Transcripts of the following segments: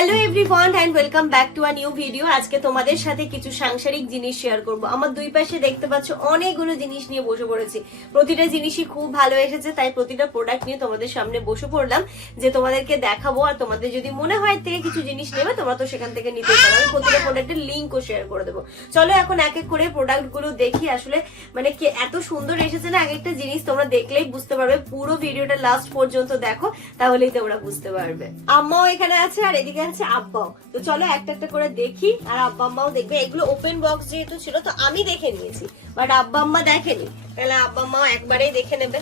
Hello everyone and welcome back to a new video আজকে তোমাদের সাথে কিছু সাংসারিক জিনিস শেয়ার করব। আমার দুই পাশে দেখতে পাচ্ছ অনেকগুলো জিনিস নিয়ে বসে পড়েছি। প্রতিটা জিনিসই খুব ভালো এসেছে, তাই প্রতিটা প্রোডাক্ট নিয়ে তোমাদের সামনে বসে পড়লাম যে তোমাদেরকে দেখাবো আর তোমাদের যদি মনে হয় থেকে কিছু জিনিস নেবে, তোমরা তো সেখান থেকে নিতে পারো। আমি প্রতিটা প্রোডাক্টের লিঙ্কও শেয়ার করে দেবো। চলো এখন এক এক করে প্রোডাক্টগুলো দেখি। আসলে মানে কি এত সুন্দর এসেছে না? এক একটা জিনিস তোমরা দেখলেই বুঝতে পারবে। পুরো ভিডিওটা লাস্ট পর্যন্ত দেখো, তাহলেই তোমরা বুঝতে পারবে। আম্মাও এখানে আছে, আর এদিকে আছে আব্বাও। তো চলো একটা একটা করে দেখি আর আব্বা আম্মাও দেখবে। এগুলো ওপেন বক্স যেহেতু ছিল তো আমি দেখে নিয়েছি। বাট আব্বা আম্মা দেখেনি। তাহলে আব্বা আম্মাও একবারেই দেখে নেবে।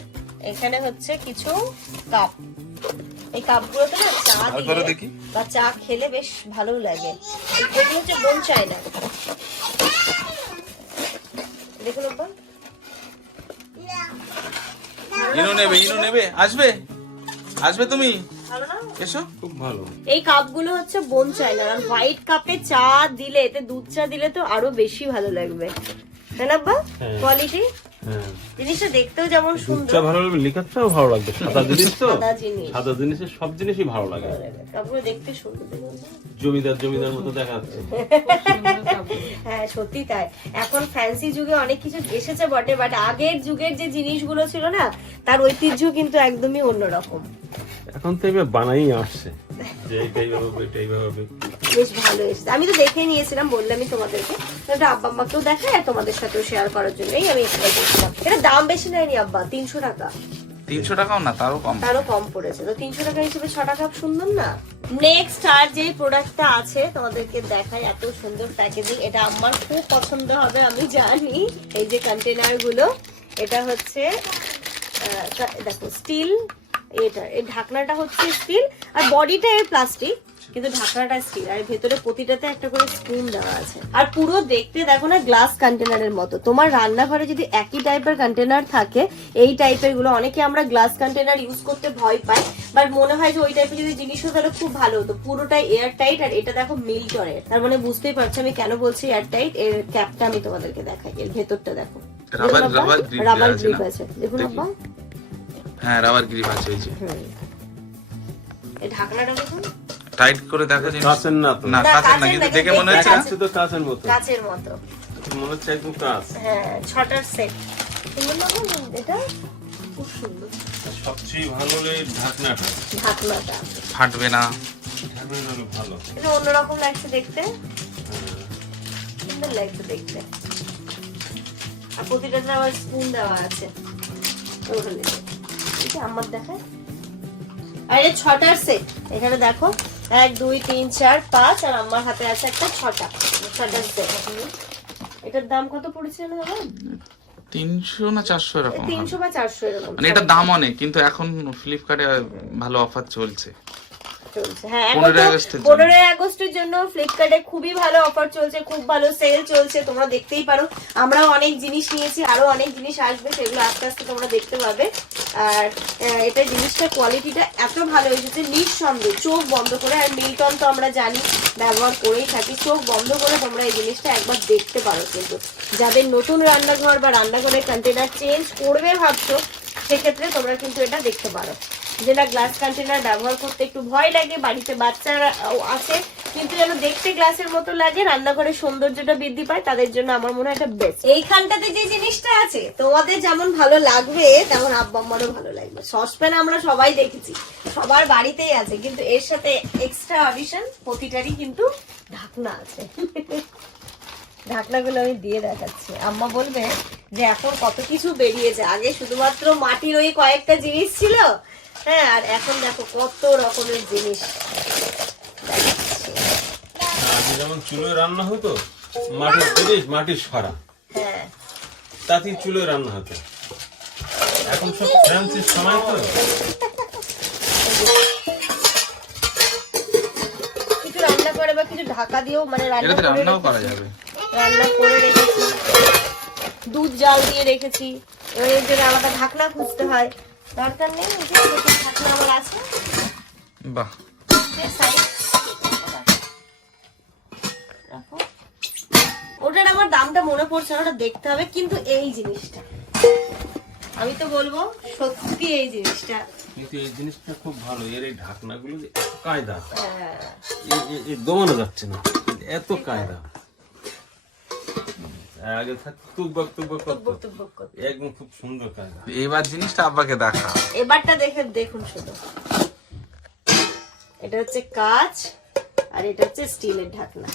এখানে হচ্ছে কিছু কাপ এই কাপগুলোতে না চা দেখি। বা চা খেলে বেশ ভালো লাগে। এগুলো হচ্ছে বোন চায়না দেখুন আব্বা। ইনো নেবে ইনো নেবে। আসবে? আসবে তুমি? না এসো। খুব ভালো। এই কাপগুলো হচ্ছে বোন চায়না আর হোয়াইট কাপে চা দিলে এতে দুধ চা দিলে তো আরও বেশি ভালো লাগবে। তাই না হ্যাঁ। কোয়ালিটি? হ্যাঁ। জিনিসটা দেখতেও যেমন সুন্দর। দুধটা ভালো লাগবে লিকারটাও ভালো লাগবে সাদা জিনিস তো। সাদা জিনিসের সব জিনিসই ভালো লাগে। কাপগুলো দেখতে সুন্দর। জমিদার জমিদার মতো দেখা যাচ্ছে হ্যাঁ সত্যি তাই। এখন ফ্যান্সি যুগে অনেক কিছু এসেছে বটে বাট আগের যুগের যে জিনিসগুলো ছিল না তার ঐতিহ্য কিন্তু একদমই অন্যরকম। এখন তো এবার বানাই আসছে। যে এইটাই হবে এটাই হবে বেশ ভালো এসেছে আমি তো দেখে নিয়েছিলাম বললামই তোমাদেরকে। এটা আব্বা আম্মাকেও দেখাই আর তোমাদের সাথেও শেয়ার করার জন্যই আমি এটা দেখছিলাম এটা দাম বেশি নেয়নি আব্বা তিনশো টাকা। তিনশো টাকাও না তারও কম। তারও কম পড়েছে। তো তিনশো টাকা হিসেবে ছ টাকা সুন্দর না? নেক্সট আর যে প্রোডাক্টটা আছে তোমাদেরকে দেখাই এত সুন্দর প্যাকেজিং এটা আমার খুব পছন্দ হবে আমি জানি। এই যে কন্টেনারগুলো এটা হচ্ছে আহ, দেখো স্টিল এটা এই ঢাকনাটা হচ্ছে স্টিল আর বডিটা এর প্লাস্টিক কিন্তু ঢাকনাটা স্টিল আর ভেতরে প্রতিটাতে একটা করে স্পুন দেওয়া আছে। আর পুরো দেখতে দেখো না গ্লাস কন্টেনারের মতো। তোমার রান্নাঘরে যদি একই টাইপের কন্টেনার থাকে এই টাইপেরগুলো অনেকে আমরা গ্লাস কন্টেনার ইউজ করতে ভয় পাই বাট মনে হয় যে ওই টাইপের যদি জিনিস হতো তাহলে খুব ভালো হতো। পুরোটাই এয়ার টাইট আর এটা দেখো মিল্টনের তার মানে বুঝতেই পারছ আমি কেন বলছি এয়ার টাইট এর ক্যাপটা আমি তোমাদেরকে দেখাই এর ভেতরটা দেখো। রাবার- রাবার গ্রিপ আছে দেখুন দেখি। হ্যাঁ রাবার গ্রিপ আছে ওই যে। এই ঢাকনাটা দেখুন। টাইট করে দেখা যায়। কাঁচের না তো? না কাঁচের না কিন্তু দেখে মনে হচ্ছে কাঁচের তো কাঁচের মতো। কাচের মতো। মনে হচ্ছে একদম কাঁচ। হ্যাঁ ছটার সেট। এটা খুব সুন্দর। সবচেয়ে ভালো এই ঢাকনাটা। ঢাকনাটা। ফাটবে না। ঢাকনাটা ভালো। এটা অন্যরকম লাগছে দেখতে। সুন্দর লাগছে দেখতে। আর প্রতিটাতে আবার স্পুন দেওয়া আছে। ওখানে। এটা আমার দেখায়। আর এটা ছটার সেট এখানে দেখো এক দুই তিন চার পাঁচ আর আমার হাতে আছে একটা ছটা। ছটার সেট এটার দাম কত তিনশো না চারশো এরকম তিনশো বা চারশো এরকম। মানে এটার দাম অনেক কিন্তু এখন ফ্লিপকার্টে ভালো অফার চলছে। চলছে। হ্যাঁ এখন 15 তো আগস্টের জন্য। পনেরোই আগস্টের জন্য ফ্লিপকার্টে খুবই ভালো অফার চলছে খুব ভালো সেল চলছে তোমরা দেখতেই পারো। আমরাও অনেক জিনিস নিয়েছি আরও অনেক জিনিস আসবে সেগুলো আস্তে আস্তে তোমরা দেখতে পাবে। আর এটা জিনিসটা কোয়ালিটিটা এত ভালো এসেছে নিঃসন্দেহ চোখ বন্ধ করে আর মিল্টন তো আমরা জানি ব্যবহার করেই থাকি চোখ বন্ধ করে তোমরা এই জিনিসটা একবার দেখতে পারো কিন্তু। যাদের নতুন রান্নাঘর বা রান্নাঘরের কন্টেনার চেঞ্জ করবে ভাবছ সেক্ষেত্রে তোমরা কিন্তু এটা দেখতে পারো। যেটা গ্লাস কন্টেনার ব্যবহার করতে একটু ভয় লাগে, বাড়িতে বাচ্চারা আছে, কিন্তু যেন দেখতে গ্লাসের মতো লাগে, রান্নাঘরের সৌন্দর্যটা বৃদ্ধি পায়, তাদের জন্য আমার মনে হয় এটা বেস্ট এইখানটাতে যে জিনিসটা আছে, তোমাদের যেমন ভালো লাগবে, তেমন আব্বা আম্মারও ভালো লাগবে। সসপ্যান আমরা সবাই দেখেছি, সবার বাড়িতেই আছে, কিন্তু এর সাথে এক্সট্রা অডিশন প্রতিটারই কিন্তু ঢাকনা আছে। ঢাকনাগুলো আমি দিয়ে দেখাচ্ছি। আম্মা বলবে যে, এখন কত কিছু বেরিয়েছে। আগে শুধুমাত্র মাটির ওই কয়েকটা জিনিস ছিল হ্যাঁ আর এখন দেখো কত রকমের জিনিস। আগে যেমন চুলোয় রান্না হতো মাটির জিনিস মাটির সরা। হ্যাঁ। তাতেই চুলোয় রান্না হতো। এখন সব ফ্যান্সির সময় তো। কিছু রান্না করে বা কিছু ঢাকা দিয়েও মানে রান্না করে রান্নাও করা যাবে। রান্না করে রেখেছি। দুধ জাল দিয়ে রেখেছি। এবার এর জন্য আলাদা ঢাকনা খুঁজতে হয়। দরকার নেই এই যে ছোট ঢাকনা আমার আছে। বাহ। ওটার আমার দামটা মনে পড়ছে না ওটা দেখতে হবে কিন্তু এই জিনিসটা। আমি তো বলব সত্যি এই জিনিসটা। কিন্তু এই জিনিসটা খুব ভালো এর এই ঢাকনাগুলো কায়দা। হ্যাঁ। দমানো যাচ্ছে না এত কায়দা। আগে টুকবাক করতো। টুকবুক টুকবুক করতে। একদম খুব সুন্দর কায়দা এবার জিনিসটা আব্বাকে দেখা। এবারটা দেখে দেখুন শুধু। এটা হচ্ছে কাঁচ আর এটা হচ্ছে স্টিলের ঢাকনা।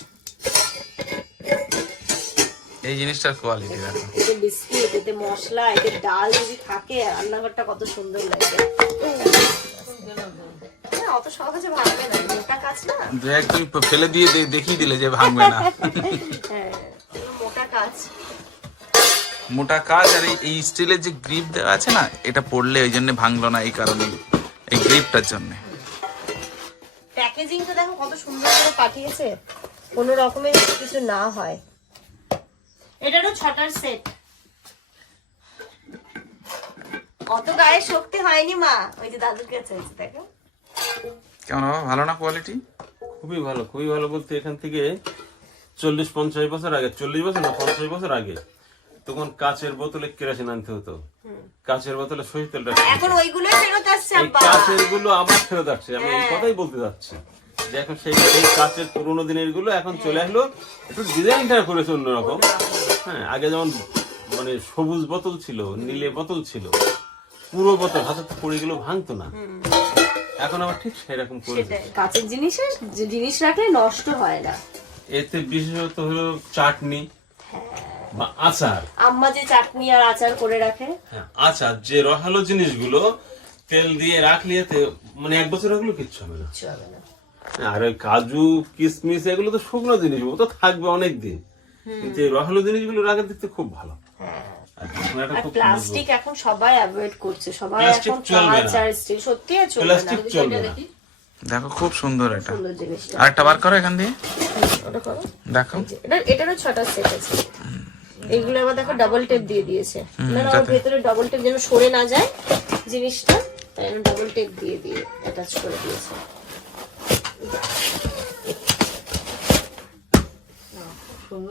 এই জিনিসটার কোয়ালিটি দেখো। এতে বিস্কিট এতে মশলা এতে ডাল যদি থাকে রান্নাঘরটা কত সুন্দর লাগে। অত সহজে ভাঙবে না। মোটা কাজ না। দু এক তুমি ফেলে দিয়ে দেখিয়ে দিলে যে ভাঙবে না। হ্যাঁ কাজ। মোটা কাজ আর এই- স্টিলের যে গ্রিপ দেওয়া আছে না এটা পড়লে ওই জন্য ভাঙলো না এই কারণে এই গ্রিপটার জন্য। প্যাকেজিংটা দেখো কত সুন্দর করে পাঠিয়েছে কোনো রকমের কিছু না হয়। এটারও ছটার সেট অত গায়ে শক্তি হয়নি মা ওই যে দাদুর কাছে আছে দেখো। কেমন ভালো না কোয়ালিটি খুবই ভালো খুবই ভালো বলতে এখান থেকে চল্লিশ পঞ্চাশ বছর আগে চল্লিশ বছর না পঞ্চাশ বছর আগে তখন কাচের বোতলে কেরাসিন আনতে হতো। কাচের বোতলে সরিষ তেল রাখতে এখন ওইগুলোই ফেরত আসছে কাচেরগুলো আবার ফেরত আসছে। আমি এই হ্যাঁ। কথাই বলতে যাচ্ছি যে এখন সেই এই কাচের পুরোনো দিনেরগুলো এখন চলে আসলো একটু ডিজাইনটা করেছে অন্যরকম। হ্যাঁ আগে যেমন মানে সবুজ বোতল ছিল নীলে বোতল ছিল পুরো বোতল হাতে পড়ে গেলেও ভাঙতো না। এখন আবার ঠিক সেরকম করেছে। কাঁচের জিনিসের জিনিস রাখলে নষ্ট হয় না। এতে বিশেষত হলো চাটনি বা আচার। আম্মা যে চাটনি আর আচার করে রাখে। হ্যাঁ আচার যে রহালো জিনিসগুলো তেল দিয়ে রাখলে এতে মানে এক বছর রাখলেও কিচ্ছু হবে না। কিছু হবে না। আর ওই কাজু কিশমিশ এগুলো তো শুকনো জিনিস ও তো থাকবে অনেক দিন কিন্তু এই রহালো জিনিসগুলো রাখার দেখতে খুব ভালো। হ্যাঁ। প্লাস্টিক এখন সবাই অ্যাভয়েড করছে। সবাই এখন চলবে কাঁচ। আর স্টিল সত্যি চলবে না। দেখো খুব সুন্দর এটা। আরেকটা বার করো এখান দিয়ে। ওটা করো। দেখো। এটা এটারও ছটা সেট আছে। এইগুলো আবার দেখো ডাবল টেপ দিয়ে দিয়েছে। না না ওর ভেতরে ডাবল টেপ যেন সরে না যায় জিনিসটা তাই জন্য ডাবল টেপ দিয়ে দিয়ে অ্যাটাচ করে দিয়েছে।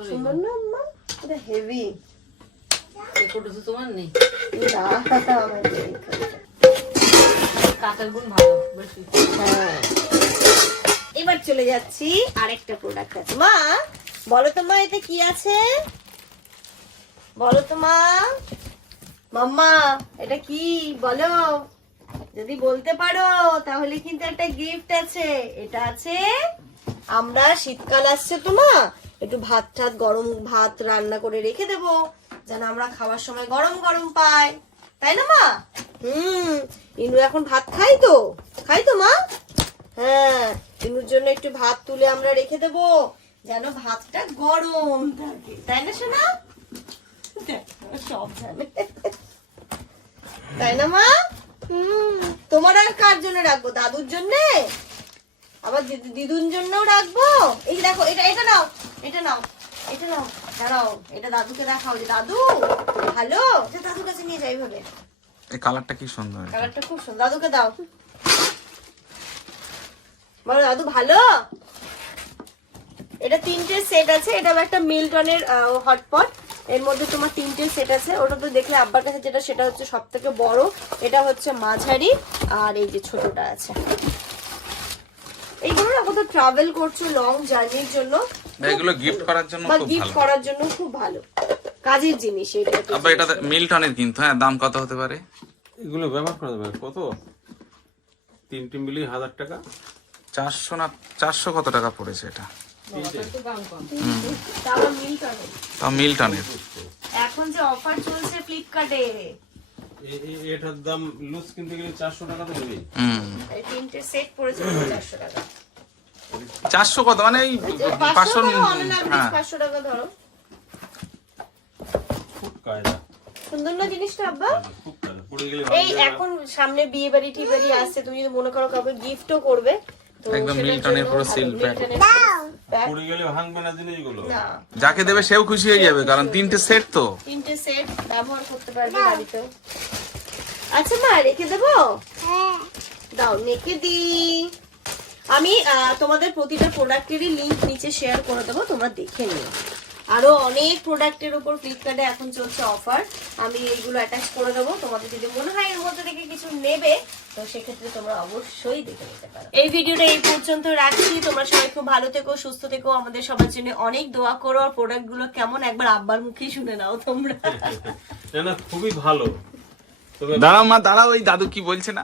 সুন্দর না আম্মা এটা হেভি তো তোমার নেই। না আমার নেই। কাকার গুণ ভালো বেশি হ্যাঁ। এবার চলে যাচ্ছি আরেকটা প্রোডাক্ট আছে মা বলো তো মা এতে কি আছে? বলো তো মা। মাম্মা এটা কি? বলো। যদি বলতে পারো তাহলে কিন্তু একটা গিফট আছে। এটা আছে আমরা শীতকাল আসছে তো মা একটু ভাত টাত গরম ভাত রান্না করে রেখে দেব যেন আমরা খাওয়ার সময় গরম গরম পাই। তাই না মা? হুম, ইনু এখন ভাত খাই তো? খাই তো, মা? হ্যাঁ ইনুর জন্য একটু ভাত তুলে আমরা রেখে দেব। যেন ভাতটা গরম থাকে। তাই না শোনা সব জানে। তাই না, মা? তোমার আর কার জন্য রাখব? দাদুর জন্য? আবার দিদু- দিদুর জন্যও রাখব? এই দেখো, এটা এটা নাও এটা নাও এটা নাও, দাঁড়াও, এটা দাদুকে দেখাও যে, দাদু, ভালো? দাদুর কাছে নিয়ে যাই ভাবে এই কালারটা কি সুন্দর। কালারটা খুব সুন্দর। দাদুকে দাও। বলো, দাদু ভালো? এটা তিনটে সেট আছে। এটা একটা মিল্টনের হটপট এর মধ্যে তোমার তিনটে সেট আছে। ওটা তো দেখলে আব্বার কাছে যেটা, সেটা হচ্ছে সব থেকে বড়। এটা হচ্ছে মাঝারি। আর এই যে ছোটটা আছে। এইগুলো না কোথাও ট্রাভেল করছ লং জার্নির জন্য। এগুলো গিফট করার জন্য খুব গিফট ভালো। করার জন্য খুব ভালো। কাজের জিনিস এটা আব্বা এটা মিল্টনের কিন্তু হ্যাঁ দাম কত হতে পারে? এগুলো ব্যবহার করা যাবে কত? তিনটি মিলি হাজার টাকা? চারশো না চারশো কত টাকা পড়েছে এটা? মিল্টনের। এখন যে অফার চলছে ফ্লিপকার্টে এটার দাম লুজ কিনতে গেলে চারশো টাকা তো নেবেই হুম। এই তিনটে সেট পড়েছে চারশো টাকা। চারশো কত? মানে এই পাঁচশো হ্যাঁ। পাঁচশো টাকা ধরো। খুব কায়দা। সুন্দর না জিনিসটা আব্বা? খুব কায়দা। পড়ে গেলে এই এখন সামনে বিয়ে বাড়ি টি বাড়ি আসছে তুমি যদি মনে করো কাউকে গিফটও করবে একদম মিল্টনের পুরো ভালো। seal pack। মিল্টনের pack পড়ে গেলে ভাঙবে না জিনিসগুলো। যাকে দেবে সেও খুশি হয়ে যাবে কারণ তিনটে সেট তো। তিনটে সেট ব্যবহার করতে পারবে বাড়িতেও। আচ্ছা মা রেখে দেবো? দাও রেখে দি। আমি আহ, তোমাদের প্রতিটা প্রোডাক্টেরই লিঙ্ক নিচে শেয়ার করে দেবো তোমরা দেখে নিও। আরও অনেক প্রোডাক্টের উপর ফ্লিপকার্টে এখন চলছে অফার আমি এইগুলো অ্যাটাচ করে দেবো। তোমাদের যদি মনে হয় এর মধ্যে থেকে কিছু নেবে তো সেক্ষেত্রে তোমরা অবশ্যই দেখে নিতে পারো। এই ভিডিওটা এই পর্যন্ত রাখছি। তোমরা সবাই খুব ভালো থেকো সুস্থ থেকো। আমাদের সবার জন্য অনেক দোয়া করো। আর প্রোডাক্টগুলো কেমন? একবার আব্বার মুখেই শুনে নাও তোমরা। না না খুবই ভালো। দাঁড়াও মা দাঁড়াও ওই দাদু কি বলছে না?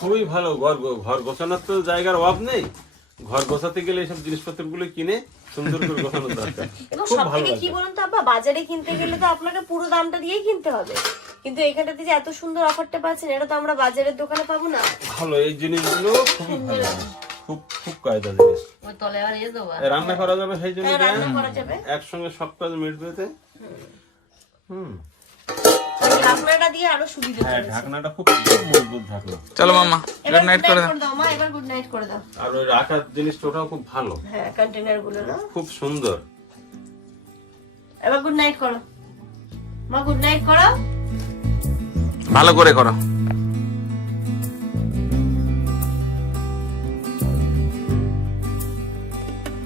খুবই ভালো ঘর ঘর গোছানোর তো জায়গার অভাব নেই। ঘর গোছাতে গেলে এইসব জিনিসপত্রগুলো কিনে সুন্দর করে গোছানোর দরকার। এবং সব ভালো থেকে কি বলুন তো আব্বা বাজারে কিনতে গেলে তো আপনাকে পুরো দামটা দিয়েই কিনতে হবে। কিন্তু এখানটাতে যে এত সুন্দর অফারটা পাচ্ছেন এটা তো আমরা বাজারের দোকানে পাবো না। ভালো এই জিনিসগুলো খুবই ভালো। খুব খুব কায়দা জিনিস। রান্না করা যাবে সেই জন্য হ্যাঁ, দেয়া। রান্না করা যাবে। একসঙ্গে সব কাজ মিটবে তে। হুম। ঢাকনাটা দিয়ে আরও সুবিধা হ্যাঁ ঢাকনাটা খুব খুব মজবুত ঢাকনা। চলো মামা গুড নাইট করে দাও। দাও মা এবার গুড নাইট করে দাও। আর ওই রাখার জিনিসটা ওটাও খুব ভালো। হ্যাঁ কন্টেনারগুলো না? খুব সুন্দর। এবার গুড নাইট করো। মা গুড নাইট করো। ভালো করে করো।